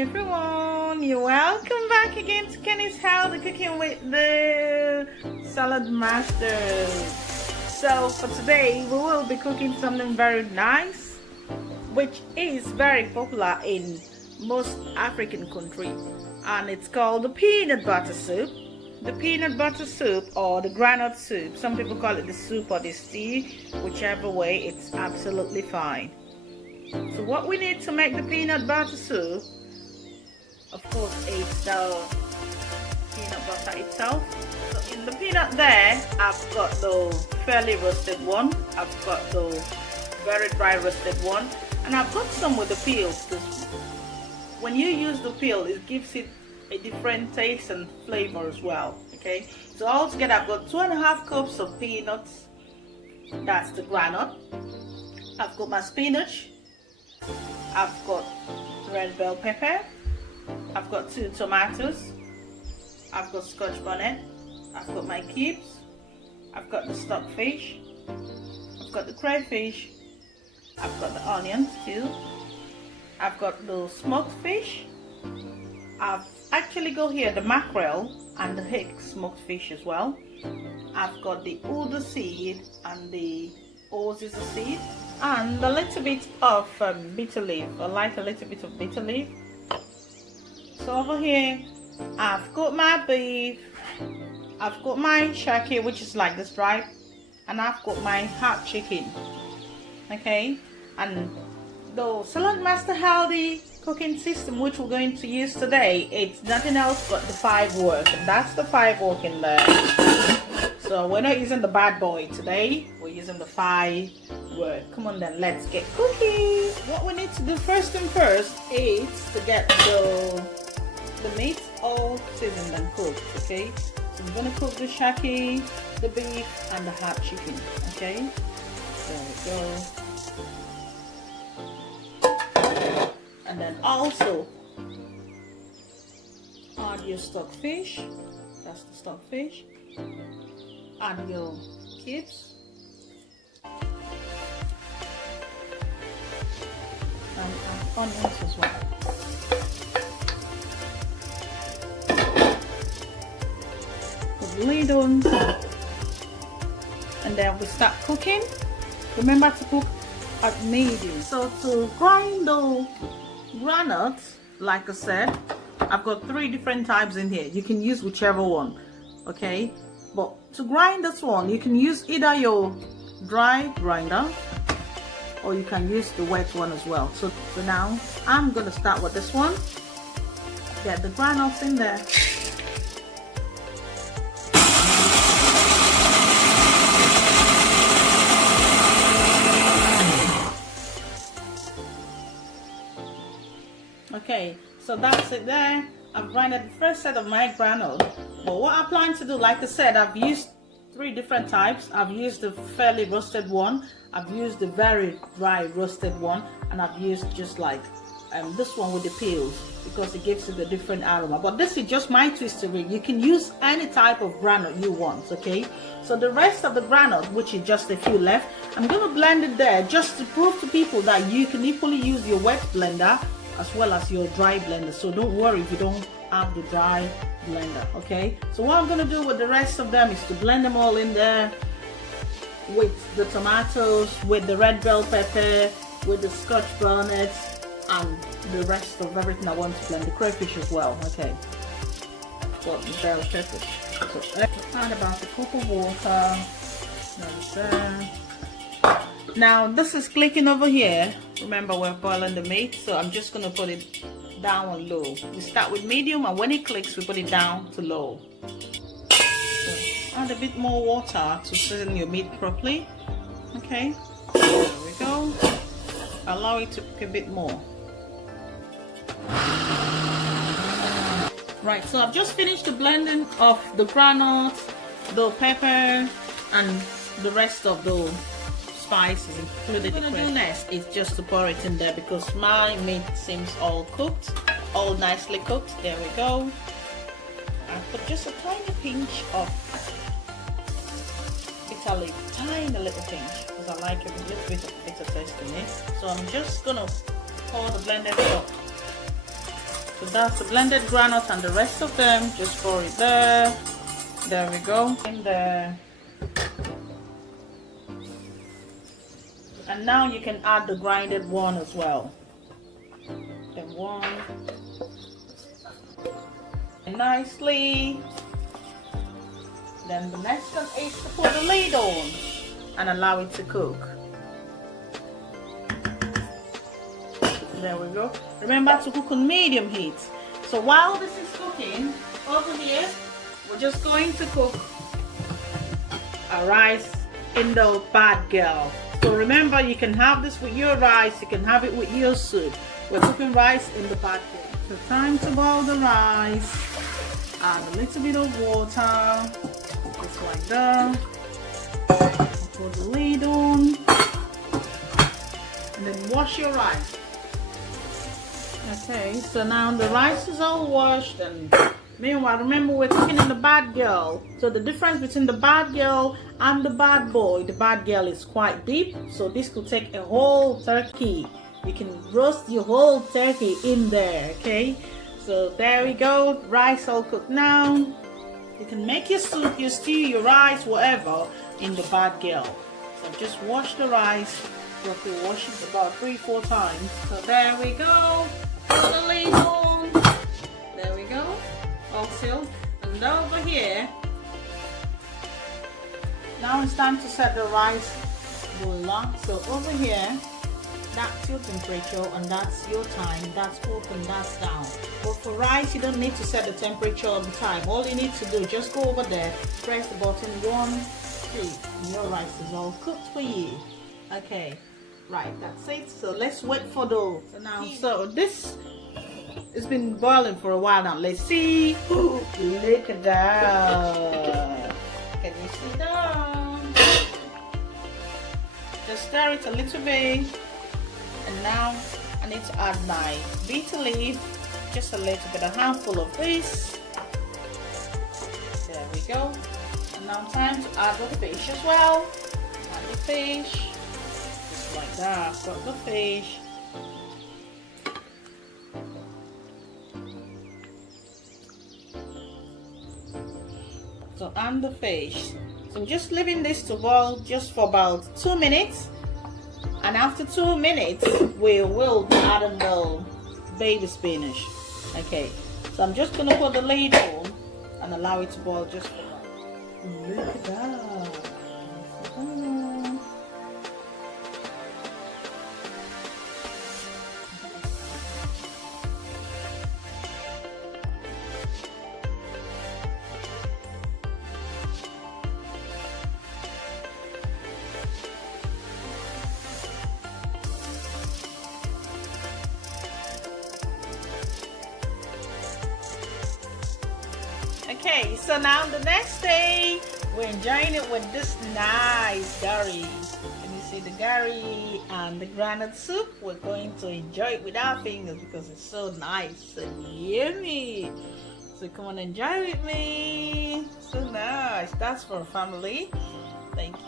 everyone, you're welcome back again to Kenny's House, cooking with the Saladmaster. So for today we will be cooking something very nice, which is very popular in most African countries, and it's called the peanut butter soup. The peanut butter soup or the groundnut soup. Some people call it the soup or the stew, whichever way, it's absolutely fine. So what we need to make the peanut butter soup, of course, is the peanut butter itself. So in the peanut there, I've got the fairly roasted one, I've got the very dry roasted one, and I've got some with the peel. When you use the peel, it gives it a different taste and flavor as well. Okay, so altogether I've got 2.5 cups of peanuts, that's the groundnut. I've got my spinach, I've got red bell pepper, I've got 2 tomatoes, I've got scotch bonnet, I've got my cubes, I've got the stockfish, I've got the crayfish, I've got the onions too, I've got the smoked fish, I've actually got here the mackerel and the hake smoked fish as well. I've got the uda seed and the oziza seed, and a little bit of bitter leaf. I like a little bit of bitter leaf. So over here I've got my beef, I've got my shaki, which is like the stripe, and I've got my hot chicken. Okay, and the Saladmaster healthy cooking system which we're going to use today, it's nothing else but the 5 work, and that's the 5 work in there. So we're not using the Badboy today, we're using the 5 work. Come on then, let's get cooking. What we need to do first and first is to get the meat all seasoned and cooked. Okay, so I'm gonna cook the shaki, the beef, and the hot chicken. Okay, there we go. And then also add your stockfish, that's the stockfish, add your cubes, and add onions as well. Put the lid on, and then we start cooking. Remember to cook at medium. So to grind the groundnuts, like I said, I've got 3 different types in here. You can use whichever one, okay? But to grind this one, you can use either your dry grinder or you can use the wet one as well. So for now, I'm gonna start with this one. Get the groundnuts in there. Okay, so that's it there. I've grinded the first set of my groundnut. But what I plan to do, like I said, I've used 3 different types. I've used the fairly roasted one, I've used the very dry roasted one, and I've used just like this one with the peels, because it gives it a different aroma. But this is just my twist of it. You can use any type of groundnut you want. Okay, so the rest of the groundnut, which is just a few left, I'm going to blend it there just to prove to people that you can equally use your wet blender as well as your dry blender. So don't worry if you don't have the dry blender. Okay, so what I'm going to do with the rest of them is to blend them all in there with the tomatoes, with the red bell pepper, with the scotch bonnet, and the rest of everything I want to blend, the crayfish as well. Okay, so the bell pepper. So add about a cup of water. There. Now this is clicking over here. Remember, we're boiling the meat, so I'm just going to put it down on low. We start with medium, and when it clicks we put it down to low. So add a bit more water to season your meat properly. Okay, there we go. Allow it to cook a bit more. Right, so I've just finished the blending of the groundnut, the pepper, and the rest of the spices, including the crayfish. Next is just to pour it in there, because my meat seems all cooked, all nicely cooked. There we go. I put just a tiny pinch of bitter leaf, tiny little pinch, because I like a little bit of bitter taste in it. So I'm just gonna pour the blended up So that's the blended groundnut and the rest of them. Just pour it there. There we go. In there. And now you can add the grinded one as well. Then one. And nicely. Then the next one is to put the lid on and allow it to cook. There we go. Remember to cook on medium heat. So while this is cooking, over here, we're just going to cook our rice in the Badboy. So remember, you can have this with your rice, you can have it with your soup. We're cooking rice in the Badboy. So time to boil the rice. Add a little bit of water, just like that. Put the lid on, and then wash your rice. Okay, so now the rice is all washed, and meanwhile, remember we're cooking in the Badboy. So the difference between the Badboy and the Badboy, the Badboy is quite deep, so this could take a whole turkey. You can roast your whole turkey in there, okay? So there we go, rice all cooked now. You can make your soup, your stew, your rice, whatever in the Badboy. So just wash the rice, roughly wash it about 3-4 times. So there we go. Put the lid on. There we go. All sealed. And over here, now it's time to set the rice boiler. So over here, that's your temperature and that's your time. That's up and that's down. But for rice, you don't need to set the temperature of the time. All you need to do, just go over there, press the button 1, 2, and your rice is all cooked for you. Okay. Right, that's it. So let's wait for the so this has been boiling for a while now. Let's see. Ooh, look at that. Can you see that? Just stir it a little bit. And now I need to add my bitter leaf. Just a little bit, a handful of this. There we go. And now time to add the fish as well. Add the fish. Like that, got the fish. So and the fish. So I'm just leaving this to boil just for about 2 minutes. And after 2 minutes, we will add in the baby spinach. Okay, so I'm just gonna put the lid on and allow it to boil just for that. Look at that. Okay, so now the next day, we're enjoying it with this nice curry. Can you see the curry and the groundnut soup? We're going to enjoy it with our fingers because it's so nice and yummy. So come on, enjoy with me. So nice. That's for family. Thank you.